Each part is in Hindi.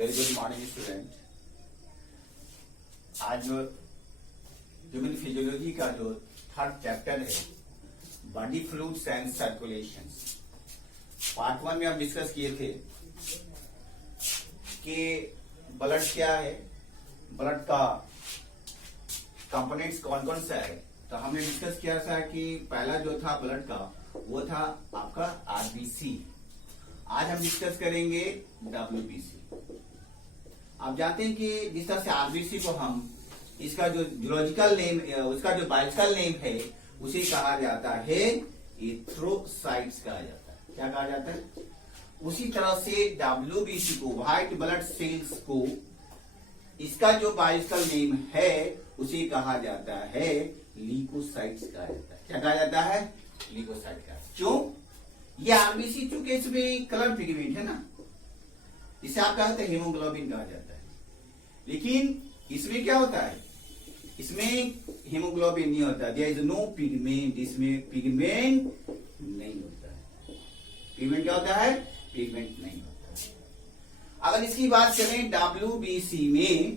Very good morning student. आज जो ह्यूमन फिजियोलॉजी का जो थर्ड चैप्टर है body fluids and circulation, part 1 में हम डिस्कस किए थे कि ब्लड क्या है, ब्लड का कंपोनेंट्स कौन कौन सा है। तो हमने डिस्कस किया था कि पहला जो था ब्लड का वो था आपका आरबीसी। आज हम डिस्कस करेंगे डब्ल्यूबीसी। आप जानते हैं कि जिस तरह से आरबीसी को हम इसका जो जूलॉजिकल नेम, उसका जो बायोलॉजिकल नेम है उसे कहा जाता है इथ्रोसाइट्स कहा जाता है। क्या कहा जाता है? उसी तरह से डब्ल्यूबीसी को, व्हाइट ब्लड सेल्स को, इसका जो बायोलॉजिकल नेम है उसे कहा जाता है ल्यूकोसाइट्स कहा जाता है। क्या कहा जाता है? ल्यूकोसाइट का। क्यों? ये आरबीसी चूंकि इसमें कलर पिगमेंट है ना, इसे आप कहते हैं हीमोग्लोबिन कहा जाता है। लेकिन इसमें क्या होता है? इसमें हीमोग्लोबिन नहीं होता, देयर इज नो पिगमेंट, इसमें पिगमेंट नहीं होता है। पिगमेंट क्या होता है? पिगमेंट नहीं होता है। अगर इसकी बात करें डब्ल्यूबीसी में,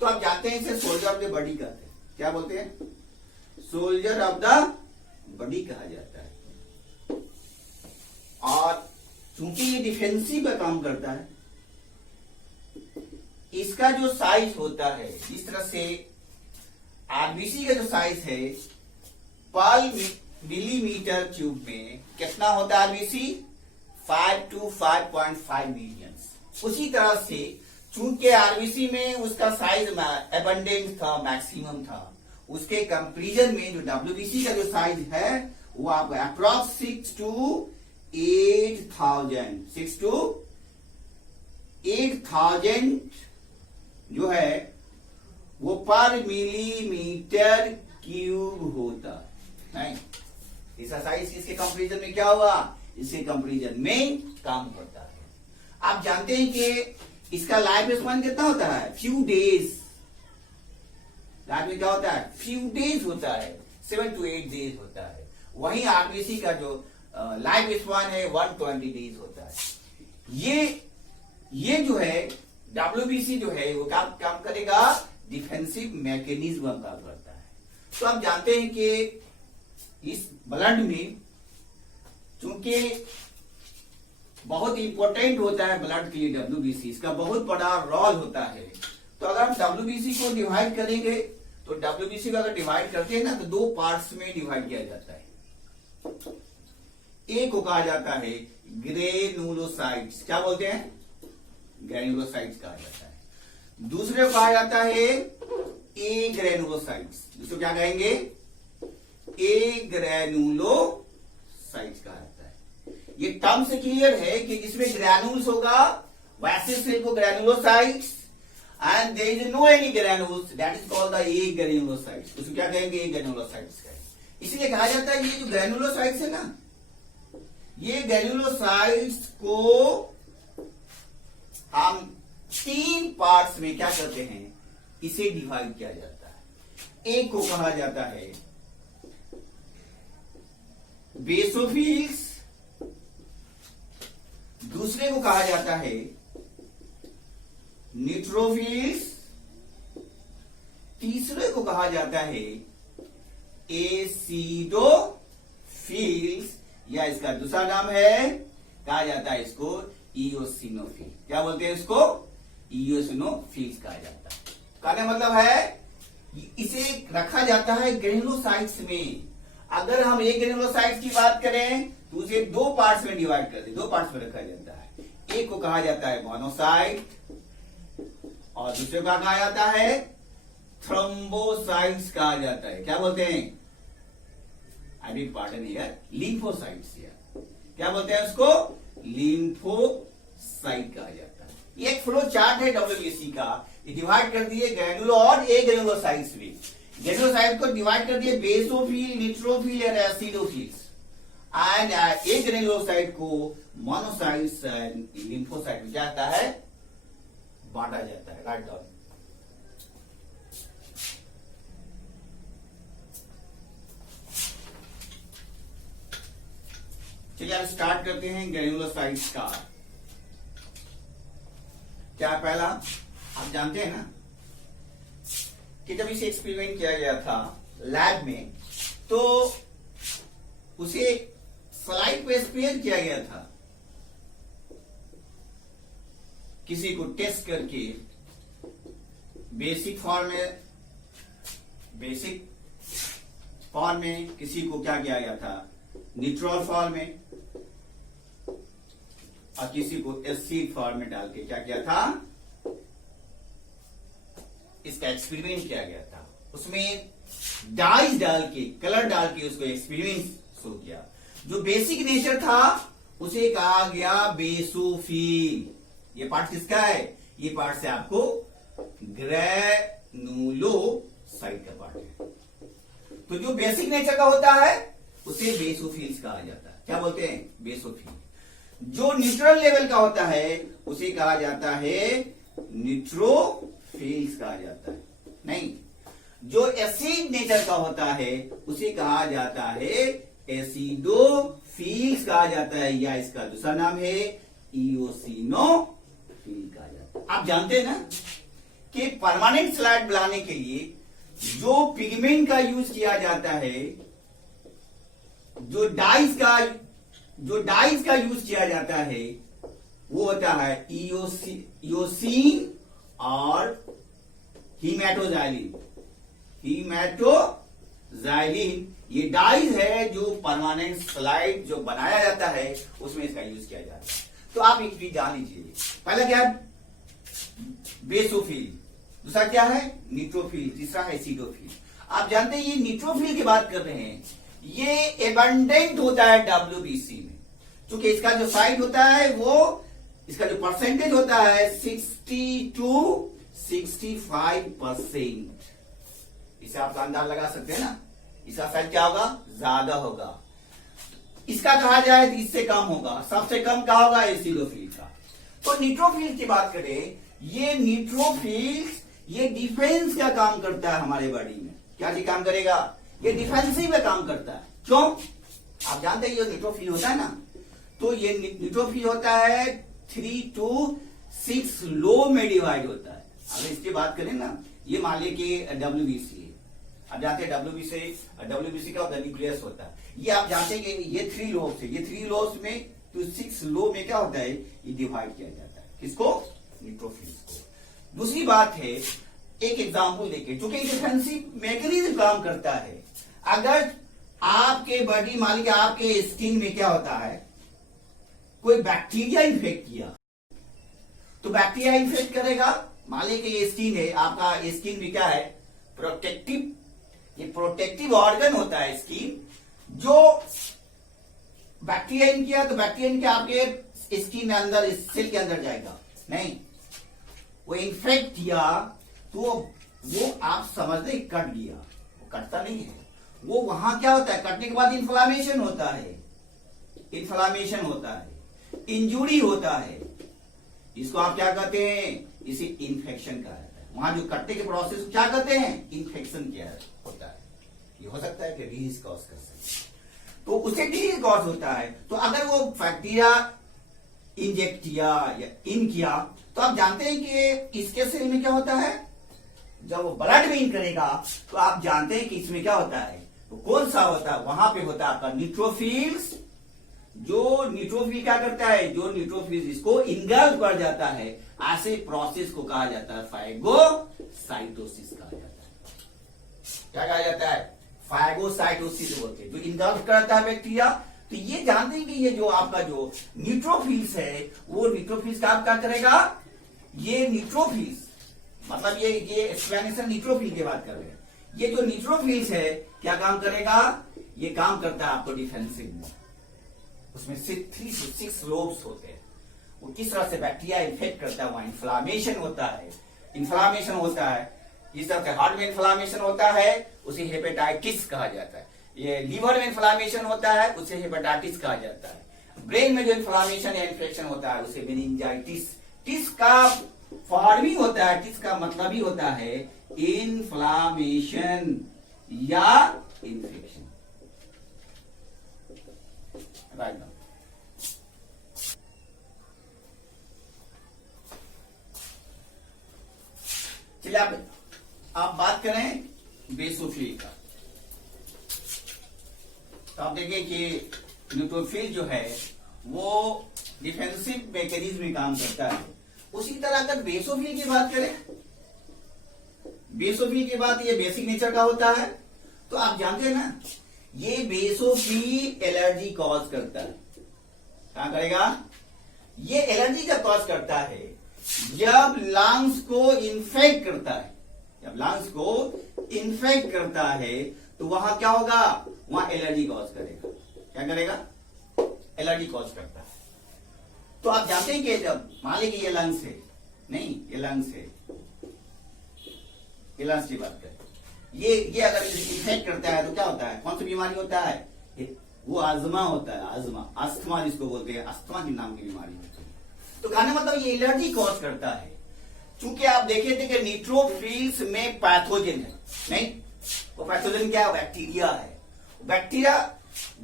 तो आप जानते हैं इसे सोल्जर ऑफ द बॉडी कहते हैं। क्या बोलते हैं? सोल्जर ऑफ द बॉडी कहा जाता है। और चूंकि ये डिफेंसिव का काम करता है, इसका जो साइज होता है, इस तरह से आरबीसी का जो साइज है पर मिलीमीटर क्यूब में कितना होता है आरबीसी? 5 to 5.5 million. उसी तरह से चूंकि आरबीसी में उसका साइज एबंडेंट था, मैक्सिमम था, उसके कंपेरिजन में जो डब्ल्यूबीसी का जो साइज है वो आपको अप्रॉक्स 6 to 8,000 जो है वो पर मिलीमीटर क्यूब होता है। इसका साइज इसके कंपेरिजन में क्या हुआ? इसके कंपेरिजन में कम होता है। आप जानते हैं कि इसका लाइफ स्पैन कितना होता है? Few days. लाइफ में क्या होता है? फ्यू डेज होता है, 7 to 8 डेज होता है। वहीं आरबीसी का जो लाइफ स्पैन है 120 डेज होता है। ये जो है डब्ल्यूबीसी जो है वो काम करेगा, डिफेंसिव मैकेनिज्म का करता है। तो आप जानते हैं कि इस ब्लड में चूंकि बहुत इंपॉर्टेंट होता है ब्लड के लिए डब्ल्यूबीसी, इसका बहुत बड़ा रोल होता है। तो अगर हम डब्ल्यूबीसी को डिवाइड करेंगे तो डब्ल्यूबीसी को अगर डिवाइड करते हैं ना तो 2 पार्ट्स में डिवाइड किया जाता है। एक को कहा जाता है ग्रेनुलोसाइट्स। क्या बोलते हैं? ग्रेनुलोसाइट्स कहा जाता है। दूसरे को कहा जाता है ए ग्रेनुलोसाइट्स। जिसको क्या कहेंगे? ए ग्रेनुलोसाइट्स कहा जाता है। ये टर्म से क्लियर है कि जिसमें ग्रैनुल्स होगा वैसे सेल को granulocytes, and there is no any granules, that is called the agranulocytes. उसको क्या कहेंगे? ए ग्रेनुलोसाइट्स कहेंगे। इसलिए कहा जाता है ये जो ग्रेनुलोसाइट्स है ना, ये ग्रेनुलोसाइट्स को हम 3 पार्ट्स में क्या करते हैं? इसे डिवाइड किया जाता है। एक को कहा जाता है बेसोफिल्स, दूसरे को कहा जाता है न्यूट्रोफिल्स, तीसरे को कहा जाता है एसिडोफिल्स, या इसका दूसरा नाम है, कहा जाता है इसको इओसिनोफिल। क्या बोलते हैं इसको? इओसिनोफिल्स कहा जाता है। कहने मतलब है इसे रखा जाता है ग्रेनुलोसाइट्स में। अगर हम एक ग्रेनुलोसाइट्स की बात करें तो उसे 2 पार्ट्स में डिवाइड कर दे, 2 पार्ट्स में रखा जाता है। एक को कहा जाता है मोनोसाइट और दूसरे को कहा जाता है थ्रोम्बोसाइट्स कहा जाता है। क्या बोलते हैं? आई बिग पार्डन हियर, लिम्फोसाइट्स। क्या बोलते हैं उसको? लिम्फोसाइट कहा जाता है। ये एक फ्लो चार्ट है डब्ल्यूबीसी का। ये डिवाइड कर दिए ग्रैनुलो और ए ग्रेनुलोसाइट्स में। ग्रेनुलोसाइट को डिवाइड कर दिए बेसोफिल, न्यूट्रोफिल और एसिडोफिल्स, एंड ए ग्रेनुलोसाइट को मोनोसाइट्स एंड लिम्फोसाइट में जाता है, बांटा जाता है। Write down. चलिए अब स्टार्ट करते हैं ग्रेनुलोसाइट्स का। क्या पहला आप जानते हैं ना कि जब इसे एक्सपेरिमेंट किया गया था लैब में, तो उसे स्लाइड पे स्पेयर किया गया था, किसी को टेस्ट करके बेसिक फॉर्म में किसी को क्या किया गया था, न्यूट्रल फॉर्म में, और किसी को एसिड फॉर्म में डाल के क्या किया था, इसका एक्सपेरिमेंट किया गया था। उसमें डाइस डाल के, कलर डाल के उसको एक्सपेरिमेंट शुरू किया। जो बेसिक नेचर था उसे कहा गया बेसोफिल। ये पार्ट किसका है? ये पार्ट से आपको ग्रैनुलोसाइट का पार्ट है। तो जो बेसिक नेचर का होता है उसे बेसोफिल्स कहा जाता है। क्या बोलते हैं? बेसोफिल। जो न्यूट्रल लेवल का होता है उसे कहा जाता है न्यूट्रोफिल्स कहा जाता है। नहीं, जो एसिड नेचर का होता है उसे कहा जाता है एसिडोफिल्स कहा जाता है, या इसका दूसरा नाम है इओसिनोफिल कहा जाता है। आप जानते हैं ना कि परमानेंट स्लाइड बनाने के लिए जो पिगमेंट का यूज किया जाता है, जो डाइस का यूज किया जाता है वो होता है इओसिन और हीमेटोजाइलिन। ये डाइस है जो परमानेंट स्लाइड जो बनाया जाता है उसमें इसका यूज किया जाता है। तो आप एक चीज जान लीजिए, पहला क्या है? बेसोफिल। दूसरा क्या है? न्यूट्रोफिल। तीसरा है एसिडोफिल। आप जानते हैं ये न्यूट्रोफिल की बात कर रहे हैं, ये एबंडेंट होता है WBC में, क्योंकि इसका जो साइज होता है वो, इसका जो परसेंटेज होता है 60 to 65%। इसे आप अंदाज लगा सकते हैं ना, इसका साइज क्या होगा? ज्यादा होगा। इसका कहा जाए तो इससे कम होगा। सबसे कम क्या होगा? एसिडोफिल का। तो न्यूट्रोफिल की बात करें, ये न्यूट्रोफिल्स ये डिफेंस का काम करता है हमारे बॉडी में। क्या काम करेगा? ये डिफेंसिव का काम करता है। क्यों? आप जानते हैं ये न्यूट्रोफिल होता है ना, तो ये न्यूट्रोफिल होता है 3 to 6 लो में डिवाइड होता है। अगर इसकी बात करें ना, ये मान लीजिए कि WBC है। आप जानते हैं WBC का होता है? न्यूक्लियस होता है। ये आप जानते हैं कि ये 3 लोब्स है। ये 3 लोब्स में तो 6 लो में क्या होता है? ये डिवाइड किया जाता है। किसको? न्यूट्रोफिल्स को। दूसरी बात है, एक एग्जांपल देखें, चूंकि डिफेंसिव मैकेनिज्म काम करता है। अगर आपके बॉडी, मान लीजिए आपके स्किन में क्या होता है, कोई बैक्टीरिया इन्फेक्ट किया, तो बैक्टीरिया इन्फेक्ट करेगा। मान लीजिए कि ये स्किन है, आपका स्किन भी क्या है? प्रोटेक्टिव। ये प्रोटेक्टिव ऑर्गन होता है स्किन। जो बैक्टीरिया इन किया तो बैक्टीरिया इनके आपके स्किन में अंदर, सेल के अंदर जाएगा। नहीं, वो इन्फेक्ट किया तो वो आप समझते कट गया, वो कटता नहीं है। वो वहां क्या होता है? कटने के बाद इन्फ्लामेशन होता है, इंजुरी होता है। इसको आप क्या कहते हैं? इसे इन्फेक्शन कहा जाता है। वहां जो कटने के प्रोसेस को क्या कहते हैं? इन्फेक्शन क्या होता है। ये हो सकता है कि डिजीज कॉज कर सकते, तो उसे डिजीज कॉज होता है। तो अगर वो बैक्टीरिया इंजेक्ट किया या इन किया, तो आप जानते हैं कि इसके सेल में क्या होता है? जब वो ब्लड में इन करेगा तो आप जानते हैं कि इसमें क्या होता है? तो कौन सा होता है? वहां पे होता है आपका न्यूट्रोफिल्स। जो न्यूट्रोफिल क्या करता है? जो न्यूट्रोफिल्स इसको इंगल्फ कर जाता है, ऐसे प्रोसेस को कहा जाता है फाइगोसाइटोसिस कहा जाता है। क्या कहा जाता है? फाइगोसाइटोसिस बोलते हैं। जो इंगल्फ करता है बैक्टीरिया। तो ये जानते हैं कि ये जो आपका जो न्यूट्रोफिल्स है, वो न्यूट्रोफिल्स का क्या करेगा? ये न्यूट्रोफिल्स, मतलब ये एक्सप्लेनेशन न्यूट्रोफिल की बात कर रहे हैं। ये जो न्यूट्रोफिल्स है क्या काम करेगा? ये काम करता है आपको डिफेंसिव में। उसमें 3 to 6 लोब्स होते हैं। वो किस तरह से बैक्टीरिया इन्फेक्ट करता है, वहां इन्फ्लामेशन होता है। इस तरह से हार्ट में इन्फ्लामेशन होता है, उसे हेपेटाइटिस कहा जाता है। ये लीवर में इन्फ्लामेशन होता है, उसे हेपेटाइटिस कहा जाता है। ब्रेन में जो इन्फ्लामेशन या इन्फेक्शन होता है उसे मेनिंजाइटिस। टिस का फॉर्म ही होता है, टिस का मतलब ही होता है इन्फ्लामेशन या इन्फेक्शन। राइट। फिर आप बात करें बेसोफिल का, तो आप देखें कि न्यूट्रोफिल जो है वो डिफेंसिव मैकेनिज्म में काम करता है। उसी तरह अगर बेसोफिल की बात करें, बेसोफिल की बात ये बेसिक नेचर का होता है, तो आप जानते हैं ना ये बेसोफिल एलर्जी कॉज करता है। क्या करेगा? ये एलर्जी जब कॉज करता है जब लंग्स को इन्फेक्ट करता है, जब लंग्स को इन्फेक्ट करता है तो वहां क्या होगा? वहां एलर्जी कॉज करेगा। क्या करेगा? एलर्जी कॉज करता है। तो आप जानते हैं कि जब मान लीजिए ये लंग्स है, नहीं ये लंग्स है, ये लंग्स की बात करें, ये अगर इन्फेक्ट करता है तो क्या होता है? कौन सी बीमारी होता है? वो अस्थमा होता है, अस्थमा, अस्थमा जिसको बोलते हैं, अस्थमा की नाम की बीमारी होती है। तो कहने मतलब ये एलर्जी कॉज करता है। चूंकि आप देखे थे कि न्यूट्रोफिल्स में पैथोजन है, नहीं वो पैथोजन क्या है? बैक्टीरिया है। बैक्टीरिया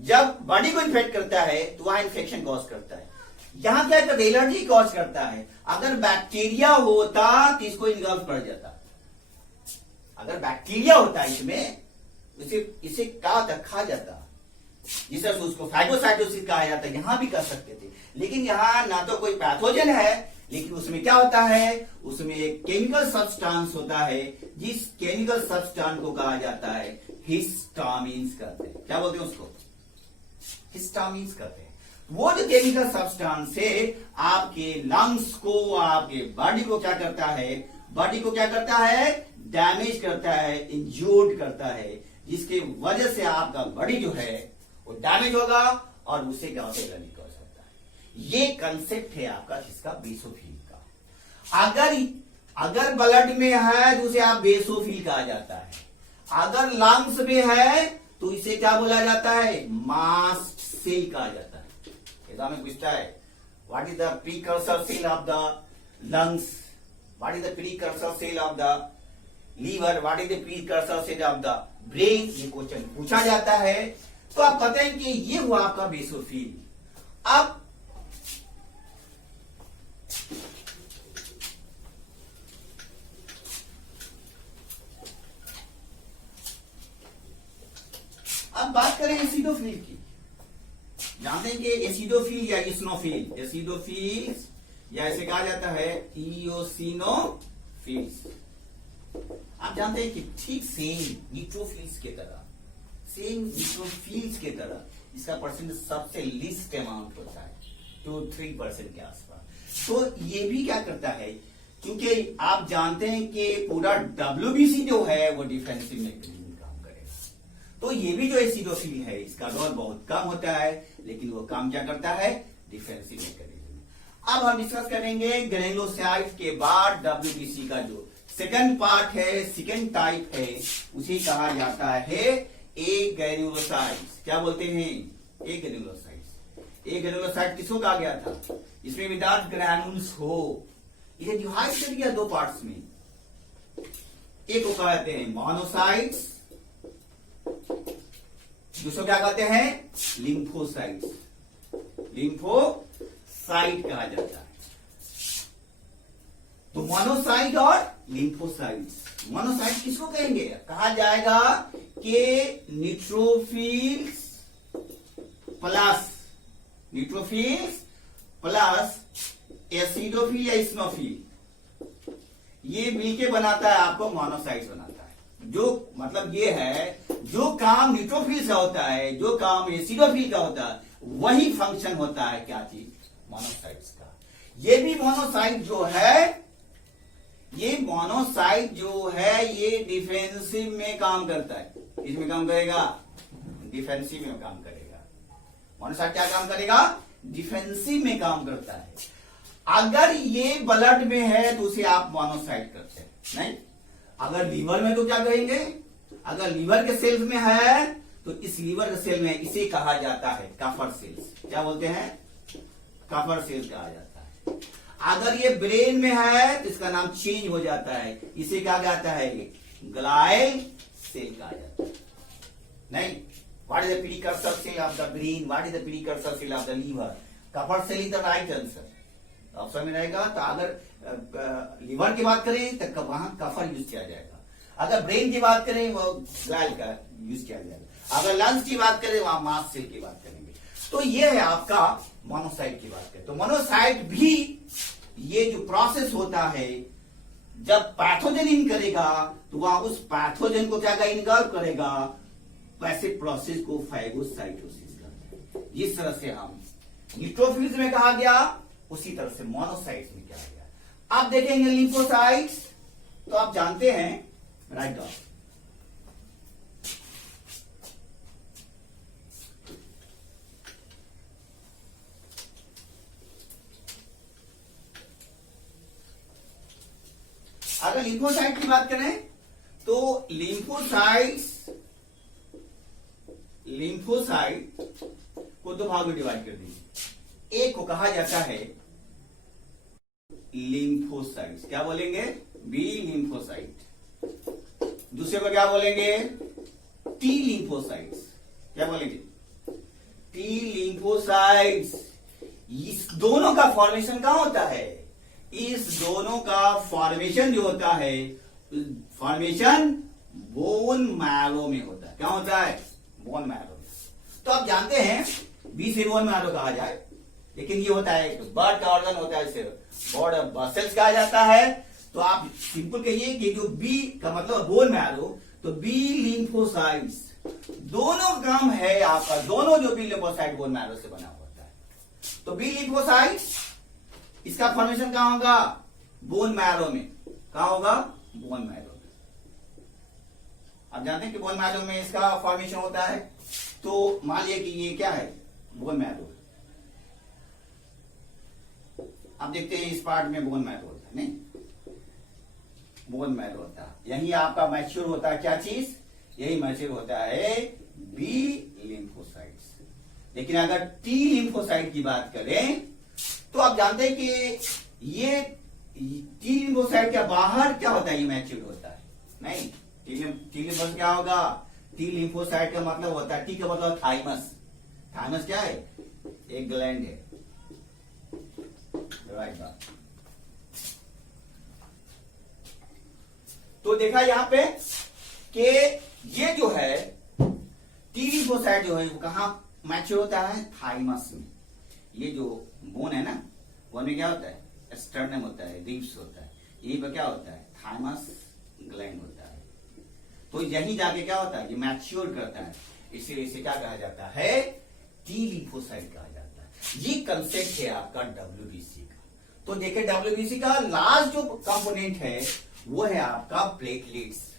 जब बॉडी को इन्फेक्ट करता है तो वहां इन्फेक्शन कॉज करता है। यहां क्या करता है? एलर्जी कॉज करता है। अगर बैक्टीरिया होता तो इसको इनगल्फ पड़ जाता। अगर बैक्टीरिया होता इसमें, इसे क्या होता? खा जाता। जिस तरह से उसको फाइगोसाइटोसिस कहा जाता है, यहां भी कर सकते थे, लेकिन यहां ना तो कोई पैथोजन है, लेकिन उसमें क्या होता है? उसमें एक केमिकल सब्सटेंस होता है, जिस केमिकल सब्सटेंस को कहा जाता है हिस्टामिन्स कहते हैं। क्या बोलते हैं उसको? हिस्टामिन्स कहते हैं। वो जो केमिकल सब्सटेंस है आपके लंग्स को, आपके बॉडी को क्या करता है? बॉडी को क्या करता है? डैमेज करता है, इंज्योर्ड करता है, जिसकी वजह से आपका बॉडी जो है वो डैमेज होगा और उससे क्या होता है? एलर्जी कॉज होता है। ये कंसेप्ट है आपका इसका बेसोफिल का। अगर ब्लड में है तो उसे आप बेसोफिल कहा जाता है। अगर लंग्स में है तो इसे क्या बोला जाता है? मास्ट सेल कहा जाता है। एग्जाम में पूछता है what is the precursor cell of the lungs, what is the precursor cell of the liver, what is the precursor cell of the brain, ये क्वेश्चन पूछा जाता है। तो आप पता है कि ये हुआ आपका बेसोफिल। अब बात करें एसिडोफिल की। जानते हैं कि एसिडोफिल या इस्नोफिल, एसिडोफिल या इसे कहा जाता है इओसिनोफिल्स। आप जानते हैं कि ठीक सेम न्यूट्रोफिल्स के तरह, सेम न्यूट्रोफिल्स के तरह इसका परसेंट सबसे लिस्ट अमाउंट होता है, 2-3% के आसपास। तो ये भी क्या करता है? क्योंकि आप जानते हैं कि पूरा WBC जो है वो डिफेंसिव मैकेनिज्म में काम करेगा, तो ये भी जो एसिडोफिल है इसका रोल बहुत कम होता है, लेकिन वो काम क्या करता है? Defensive mechanism. अब हम डिस्कस करेंगे ग्रेनुलोसाइट के बाद WBC का जो सेकंड पार्ट है, सेकंड टाइप है, उसे कहा जाता है ए ग्रेनुलोसाइट्स। क्या बोलते हैं? ए ग्रेनुलोसाइट्स। ए ग्रेनुलोसाइट किसको कहा गया था? इसमें विदाउट ग्रैनुल्स हो। इसे डिवाइड कर दिया दो पार्ट्स में। एक को कहते हैं मोनोसाइट्स, दूसरे क्या कहते हैं? लिम्फोसाइट्स। लिम्फोसाइट कहा जाता है। तो मोनोसाइट और लिम्फोसाइट्स। मोनोसाइट किसको कहेंगे? कहा जाएगा कि न्यूट्रोफिल्स प्लस एसिडोफिल या इस्नोफिल, ये मिलके बनाता है आपको मोनोसाइट्स बनाता है। जो मतलब ये है, जो काम न्यूट्रोफिल का होता है, जो काम एसिडोफिल का होता है, वही फंक्शन होता है क्या चीज? मोनोसाइट्स का। ये भी मोनोसाइट जो है, ये मोनोसाइट जो है ये डिफेंसिव में काम करता है। इसमें काम करेगा? डिफेंसिव में काम करेगा। मोनोसाइट क्या काम करेगा? डिफेंसिव में काम करता है। अगर ये ब्लड में है तो उसे आप मोनोसाइट करते हैं, नहीं। अगर लीवर में तो क्या कहेंगे? अगर लीवर के सेल्स में है तो इस लीवर के सेल में इसे कहा जाता है कफर सेल्स। क्या बोलते हैं? कफर सेल्स कहा जाता है। अगर ये ब्रेन में है तो इसका नाम चेंज हो जाता है, इसे क्या कहता है? ग्लाइल सेल कहा जाता है, नहीं। What is the precursor cell of the brain, what is the precursor cell of the liver? Kupffer cell is the right answer. Option में रहेगा। तो अगर लिवर की बात करें तो वहां कफर यूज किया जाएगा, अगर ब्रेन की बात करें वो ग्लैल का यूज किया जाएगा, अगर लंग्स की बात करें वहां मास्ट सेल की बात करेंगे। तो ये है आपका मोनोसाइट की बात करें तो मोनोसाइट भी ये जो प्रोसेस होता है जब पैथोजन इन करेगा तो वहां उस पैथोजन को क्या इनगल्फ करेगा, वैसे प्रोसेस को फाइगोसाइटोसिस करते हैं। जिस तरह से हम न्यूट्रोफिल्स में कहा गया उसी तरह से मोनोसाइट्स में कहा गया। आप देखेंगे लिम्फोसाइट्स तो आप जानते हैं, राइट डाउन, अगर लिम्फोसाइट की बात करें तो लिम्फोसाइट को दो भाग में डिवाइड कर दीजिए। एक को कहा जाता है लिम्फोसाइट्स, क्या बोलेंगे, बी लिम्फोसाइट। दूसरे को क्या बोलेंगे, टी लिम्फोसाइट्स, क्या बोलेंगे, टी लिम्फोसाइट्स। इस दोनों का फॉर्मेशन कहां होता है, इस दोनों का फॉर्मेशन जो होता है फॉर्मेशन बोन मैरो में होता है। क्या होता है, बोन मैरो में। तो आप जानते हैं बी से बोन मैरो कहा जाए, लेकिन ये होता है बर्ड का ऑर्गन होता है, इसे बॉर्ड ऑफ बसेल्स कहा जाता है। तो आप सिंपल कहिए कि जो बी का मतलब बोन मैरो, तो बी लिम्फोसाइट्स दोनों काम है आपका, दोनों जो बी लिम्फोसाइट बोन मैरो से बना होता है। तो बी लिम्फोसाइट्स इसका फॉर्मेशन कहां होगा, बोन मैरो में। कहां होगा, बोन मैरो में। आप जानते हैं कि बोन मैरो में इसका फॉर्मेशन होता है। तो मान लिया कि ये क्या है, बोन मैरो। आप देखते हैं इस पार्ट में बोन मैरो होता है, नहीं, बोन मैरो होता है। यही आपका मैच्योर होता है क्या चीज, यही मैच्योर होता है बी लिम्फोसाइट्स। लेकिन अगर टी लिम्फोसाइट की बात करें तो आप जानते हैं कि ये टी लिम्फोसाइट के बाहर क्या होता है, ये मैच्योर होता है, नहीं। टी लिम्फोसाइट क्या होगा, टी लिम्फोसाइट का मतलब होता है, टी का मतलब थाइमस। थाइमस क्या है, एक ग्लैंड है, राइट बात। तो देखा यहां पे कि ये जो है टी लिम्फोसाइट जो है वो कहां मैच्योर होता है, थाइमस में। ये जो बोन है ना, बोन में क्या होता है, स्टर्नम होता है, रिब्स होता है, यही पर क्या होता है, थाइमस ग्लैंड होता है। तो यही जाके क्या होता है, ये मैच्योर करता है, इसीलिए इसे क्या कहा जाता है, टी लिम्फोसाइट कहा जाता है। ये कंसेप्ट है आपका डब्ल्यूबीसी का। तो देखिए डब्ल्यूबीसी का लास्ट जो कंपोनेंट है वो है आपका प्लेटलेट्स।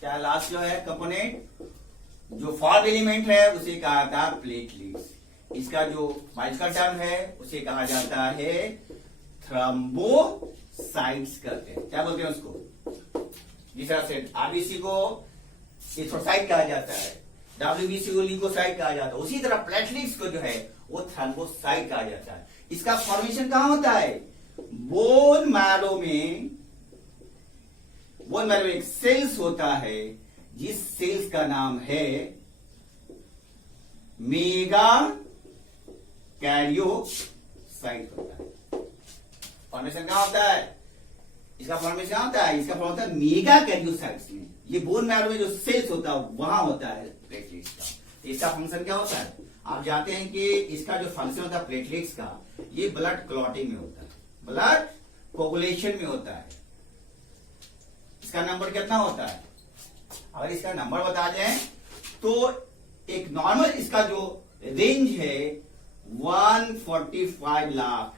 क्या लास्ट जो है कंपोनेंट, जो फोर्थ एलिमेंट है उसे कहा जाता है प्लेटलेट्स। इसका जो बायोलॉजिकल टर्म है उसे कहा जाता है थ्रोम्बोसाइट्स करते हैं। क्या बोलते हैं उसको, जिस तरह से आरबीसी को एरिथ्रोसाइट कहा जाता है, डब्ल्यूबीसी को ल्यूकोसाइट कहा जाता है, उसी तरह प्लेटलेट्स को जो है वो थ्रोम्बोसाइट कहा जाता है। इसका फॉर्मेशन कहां होता है, बोन मैरो में। बोन मैरो में एक सेल्स होता है जिस सेल्स का नाम है मेगा कैरियोसाइट होता है। फॉर्मेशन कहां होता है, इसका फॉर्मेशन कहां होता है, इसका फॉर्मेशन होता है मेगा कैरियोसाइट्स में। ये बोन मैरो में जो सेल्स होता है वहां होता है प्लेटलेट्स का। तो इसका फंक्शन क्या होता है, आप जानते हैं कि इसका जो फंक्शन होता है प्लेटलेट्स का, ये ब्लड क्लॉटिंग में होता है, ब्लड कोगुलेशन में होता है। इसका नंबर कितना होता है, अगर इसका नंबर बता जाए तो एक नॉर्मल इसका जो रेंज है 145 लाख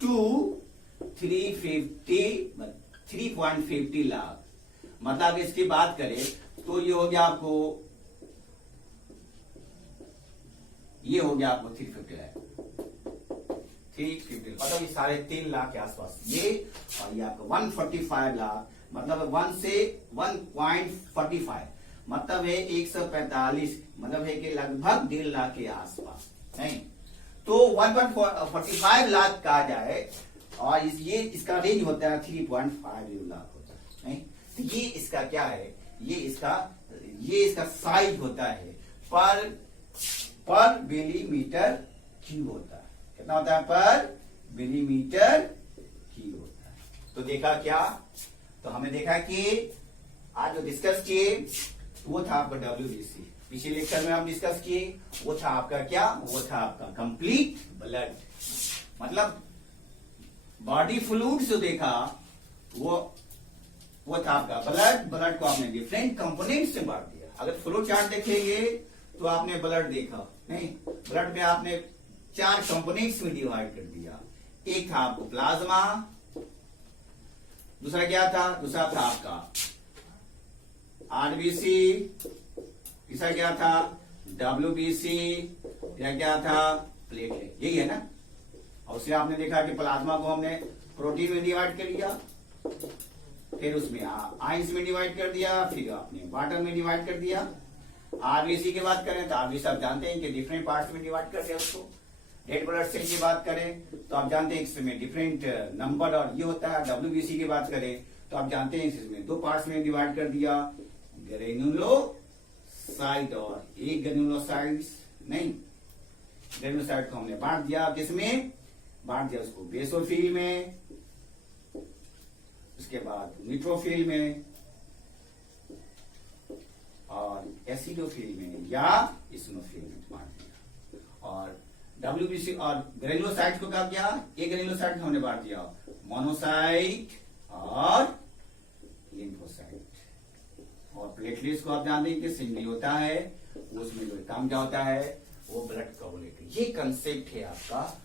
टू 350 लाख। मतलब इसकी बात करें तो ये हो गया आपको 350 लाख, 350 मतलब ये 3.5 लाख के आसपास ये, और ये आपको 145 लाख मतलब 1 से 1.45 मतलब है 145, मतलब है कि लगभग 1.5 लाख के आसपास, नहीं तो 1.45 लाख कहा जाए, और ये इसका रेंज होता है 3.5 लाख होता है, नहीं तो ये इसका क्या है, ये इसका साइज होता है पर मिलीमीटर क्यूब होता है। कितना होता है? पर मिलीमीटर क्यूब होता है। तो देखा क्या? तो हमने देखा कि आज जो डिस्कस किए वो था आपका WBC। पिछले लेक्चर में हम डिस्कस किए वो था आपका क्या? वो था आपका कंप्लीट ब्लड, मतलब बॉडी फ्लूइड्स जो देखा वो था आपका ब्लड को आपने डिफरेंट कंपोनेंट्स में बांट दिया। अगर फ्लो चार्ट देखेंगे तो आपने ब्लड देखा नहीं, ब्लड में आपने 4 कंपोनेंट्स में डिवाइड कर दिया। एक था आपको प्लाज्मा, दूसरा क्या था? दूसरा था आपका RBC, तीसरा क्या था? WBC, या क्या था? प्लेटलेट। यही है ना। और उससे आपने देखा कि प्लाज्मा को हमने प्रोटीन में डिवाइड कर दिया, फिर उसमें आइंस में डिवाइड कर दिया, फिर आपने वाटर में डिवाइड कर दिया। RBC की बात करें तो RBC आप जानते हैं कि डिफरेंट पार्ट्स में डिवाइड कर दिया उसको। रेड ब्लड सेल की बात करें तो आप जानते हैं इसमें डिफरेंट नंबर और ये होता है। WBC की बात करें तो आप जानते हैं इसमें 2 पार्ट्स में डिवाइड कर दिया, ग्रेन्युलोसाइट और एक ग्रेन्युलोसाइट्स नहीं, ग्रेन्युलोसाइट को हमने बांट दिया, जिसमें बांट दिया उसको बेसोफिल में, उसके बाद न्यूट्रोफिल में और एसिडोफिल में या इस्नोफिल में बांट दिया। और WBC और ग्रेन्युलोसाइट को क्या किया? एक ग्रेन्युलोसाइट को हमने बांट दिया मोनोसाइट और लिम्फोसाइट। और प्लेटलेट्स को आप जानते हैं कि सिंगल होता है, उसमें जो काम क्या होता है? वो ब्लड कोगुलेटिंग। ये कंसेप्ट है आपका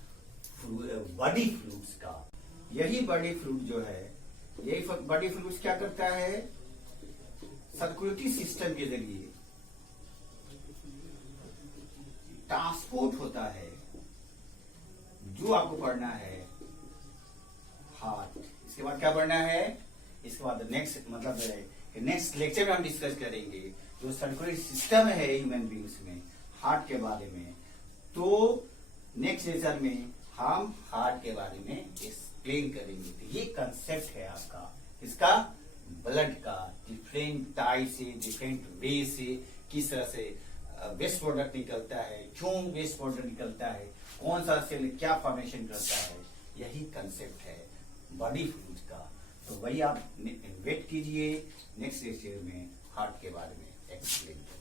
बॉडी फ्लूइड्स का। यही बॉडी फ्लूइड जो है, यही बॉडी फ्लूइड्स क्या करता है? सर्कुलेटरी सिस्टम के जरिए ट्रांसपोर्ट होता है। जो आपको पढ़ना है हार्ट, इसके बाद क्या पढ़ना है? इसके बाद नेक्स्ट लेक्चर में हम डिस्कस करेंगे जो सर्कुलेटरी सिस्टम है ह्यूमन बींग्स में, हार्ट के बारे में। तो नेक्स्ट लेक्चर में हम हार्ट के बारे में एक्सप्लेन करेंगे। तो ये कंसेप्ट है आपका इसका ब्लड का, डिफरेंट टाइप से, डिफरेंट वे से, किस तरह से वेस्ट प्रोडक्ट निकलता है, क्यों वेस्ट प्रोडक्ट निकलता है, कौन सा सेल क्या फॉर्मेशन करता है, यही कंसेप्ट है बॉडी फ्लूइड का। तो वही आप वेट कीजिए, नेक्स्ट लेक्चर में हार्ट के बारे में एक्सप्लेन करेंगे।